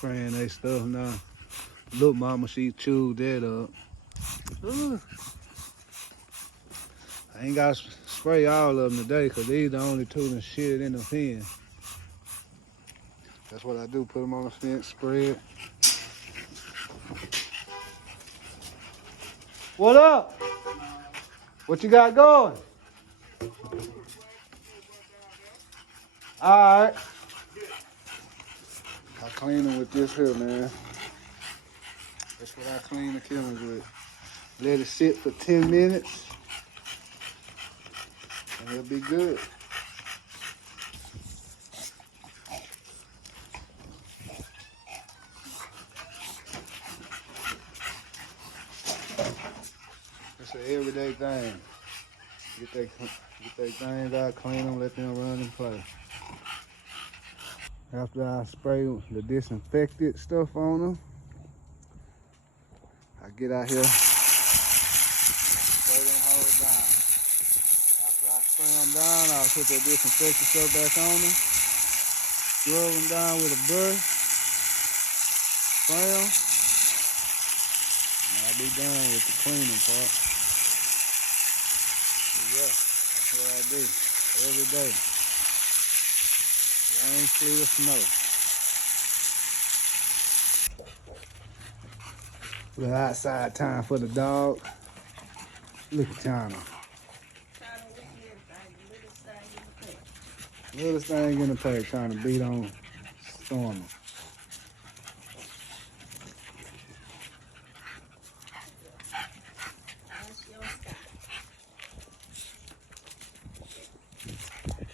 spraying they stuff now. Look, mama, she chewed that up. Ooh. I ain't got to spray all of them today because these the only two that shit in the pen. That's what I do, put them on the fence, spray it. What up? What you got going? All right. I clean them with this here, man. That's what I clean the killings with. Let it sit for 10 minutes, and it'll be good. It's an everyday thing. Get their things out, clean them, let them run and play. After I spray the disinfected stuff on them, I get out here, spray them hoes down. After I spray them down, I'll put that disinfectant stuff back on them, scrub them down with a brush, spray them, and I'll be done with the cleaning part. So yeah, that's what I do every day. Rain, sleet, or snow. Little outside time for the dog. Look at China. Littlest thing in the pack trying to beat on Stormy.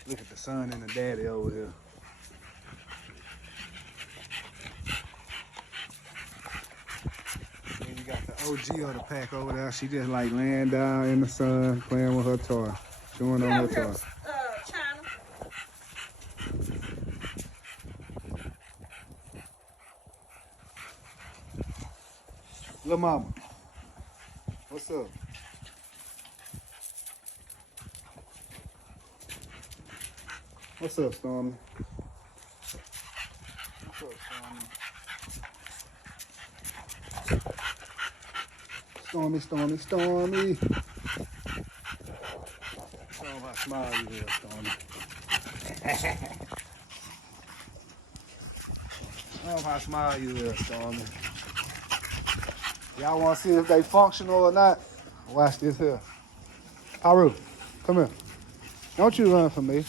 Look at the son and the daddy over here. Then you got the OG of the pack over there. She just like laying down in the sun, playing with her toy, chewing on her toy. Little mama, what's up? What's up, Stormy? What's up, Stormy? Stormy, Stormy, Stormy. Show them how smile you is, Stormy. Show them how smile you is, Stormy. Y'all want to see if they functional or not? Watch this here. Haru, come here. Don't you run from me.